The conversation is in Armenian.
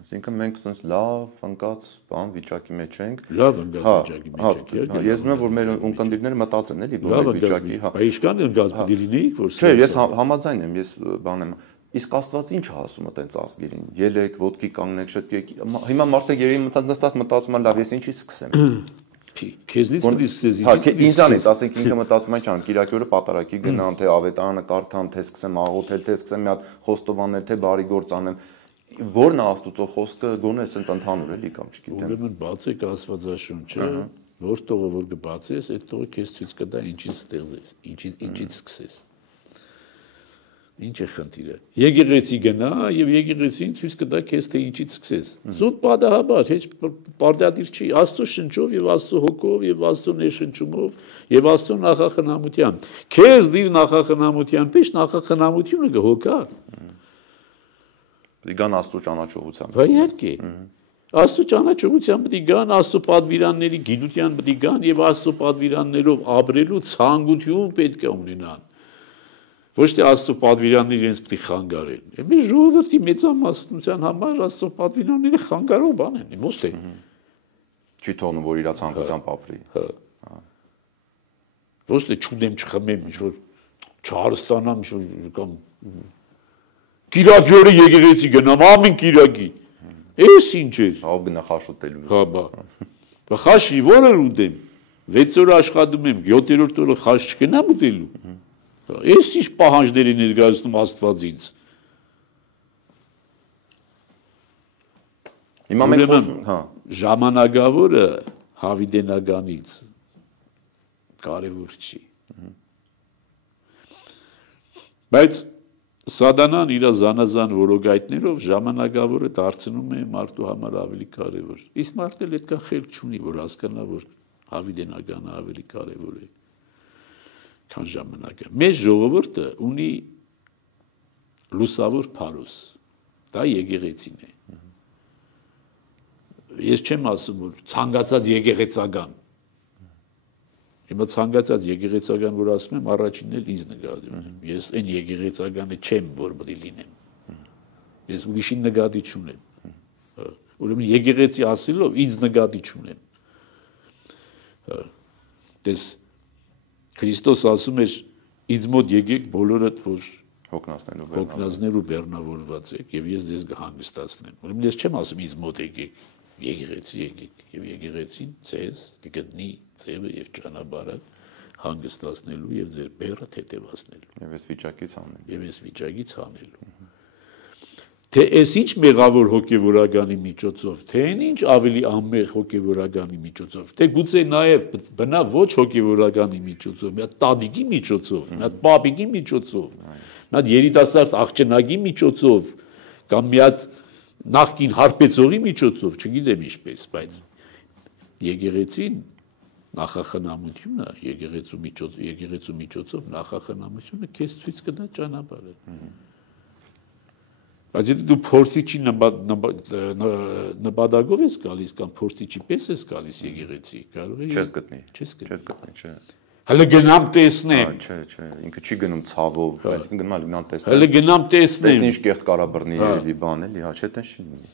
Այսինքն մենք ցած լավ ընկած բան վիճակի մեջ ենք։ Լավ ընկած վիճակի մեջ ենք։ Ես ուզում եմ որ մեր ունկնդիրները մտածեն էլի որ վիճակի, Բայց ինչքան ընկած պիտի լինեիք, որ Չէ, ես համաձայն եմ, ես բան եմ։ Իսկ Աստված ինչ է ասում այտենց ազգերին։ Ելեք, ոտքի կանգնեք, շտկեք։ Հիմա մարդը երևի մտածում է, լավ, ես ինչի սկսեմ։ Քեզնից պիտի սկսես։ Հա, ինձանից, ասենք ինքը մտածում է չան, Կիրակի օրը պատարակի գնամ, թե ավետարանը կարդամ, թե սկսեմ աղոթել, թե սկսեմ մի հատ խոստովանել, թե բարի գործ անեմ։ Որն է Աստուծո խոսքը, գոնե էսենց ընդհանուր էլի կամ չգիտեմ։ Ուրեմն բացեք Աստվածաշունչը, որ տողը որ կբացես, այդ տողը քեզ ցույց կտա ինչից ստեղծես, ինչից սկսես։ Ինչ է խնդիրը։ Եկեղեցի գնա եւ եկեղեցին ցույց կտա քեզ թե ինչից սկսես։ Զուտ պատահաբար, հեչ պարտադիր չի, Աստծո շնչով եւ Աստծո հոգով եւ Աստծո ներշնչումով եւ Աստծո նախախնամությամբ։ Քեզ դիր նախախնամության պես նախախնամությունը կհոգա։ Դիգան Աստծո ճանաչողությամբ։ Բա իհարկե։ Աստծո ճանաչողությամբ պիտի գան, Աստծո պատվիրանների գիտության պիտի գան եւ Աստծո պատվիրաններով ապրելու ցանկություն պետք է ունենան։ Ոչ թե Աստծո պատվիրանները իրենց պիտի խանգարեն։ Մի ժողովրդի մեծամասնության համար Աստծո պատվիրանները խանգարող բան են, ոչ թե։ Չի թողնում որ իր ցանկությամբ ապրի։ Ոչ թե չունեմ չխմեմ, ինչ որ չհարստանամ, կամ Կիրակի օրը եկեղեցի գնամ, ամեն Կիրակի։ Էս ինչ է։ Ով գնա խաշ ուտելու։ Հա, բա խաշի որը ուտեմ։ 6 օր աշխատում եմ, 7-րդ օրը խաշ չգնամ ուտելու։ Էս ինչ պահանջներ է ներկայացնում Աստվածից։ Հիմա մենք խոսում, հա, ժամանակավորը հավիդենականից կարևոր չի։ Բայց Սատանան իր զանազան որոգայթներով ժամանակավորը դարձնում է մարդու համար ավելի կարևոր։ Իսկ մարդը այդքան խելք չունի, որ հասկանա, որ հավիդենականը ավելի կարևոր է, քան ժամանակը։ Մեր ժողովուրդը ունի լուսավոր փարոս։ Դա եկեղեցին է։ Ես չեմ ասում, որ ցանկացած եկեղեցական։ Հիմա ցանկացած եկեղեցական, որ ասում եմ, առաջինն էլ ինձ նկատի ունեմ։ Ես այն եկեղեցականը չեմ, որ պետք է լինեմ։ Ես ուրիշին նկատի չունեմ։ Ուրեմն եկեղեցի ասելով ինձ նկատի չունեմ։ Դες Քրիստոս ասում էր ինձ մոտ եկեք բոլորդ, որ հոգնածներ ու բեռնավորված եք, եւ ես ձեզ կհանգստացնեմ։ Ուրեմն ես չեմ ասում ինձ մոտ եկեք, եկեղեցի եկեք, եւ եկեղեցին ձեզ կգտնի ձևը եւ ճանապարհը հանգստացնելու եւ ձեր բեռը թեթևացնելու։ Եվ այս վիճակից անելու։ Եվ այս վիճակից հանելու։ Թե այս ինչ մեղավոր հոգևորականի միջոցով, թե ինչ ավելի անմեղ հոգևորականի միջոցով, թե գուցե նաև բնա ոչ հոգևորականի միջոցով, մի հատ տադիկի միջոցով, մի հատ պապիկի միջոցով, մի հատ երիտասարդ աղջնակի միջոցով, կամ մի հատ նախկին հարբեցողի միջոցով, չգիտեմ ինչպես, բայց եկեղեցին նախախնամությունը, եկեղեցու միջոցով նախախնամությունը քեզ ցույց կտա ճանապարհը։ Բայց եթե դու փորձիչի նպատակով ես գալիս կամ փորձիչի պես ես գալիս եկեղեցի, կարող է չես գտնի, չէ։ Հələ գնամ տեսնեմ։ Չէ, ինքը չի գնում ցավով, ինքը գնում է գնամ տեսնեմ։ Հələ գնամ տեսնեմ։ Տեսնի ինչ կեղտ կարա բռնի երևի բան էլի, հա, չէ, տես չի լինի։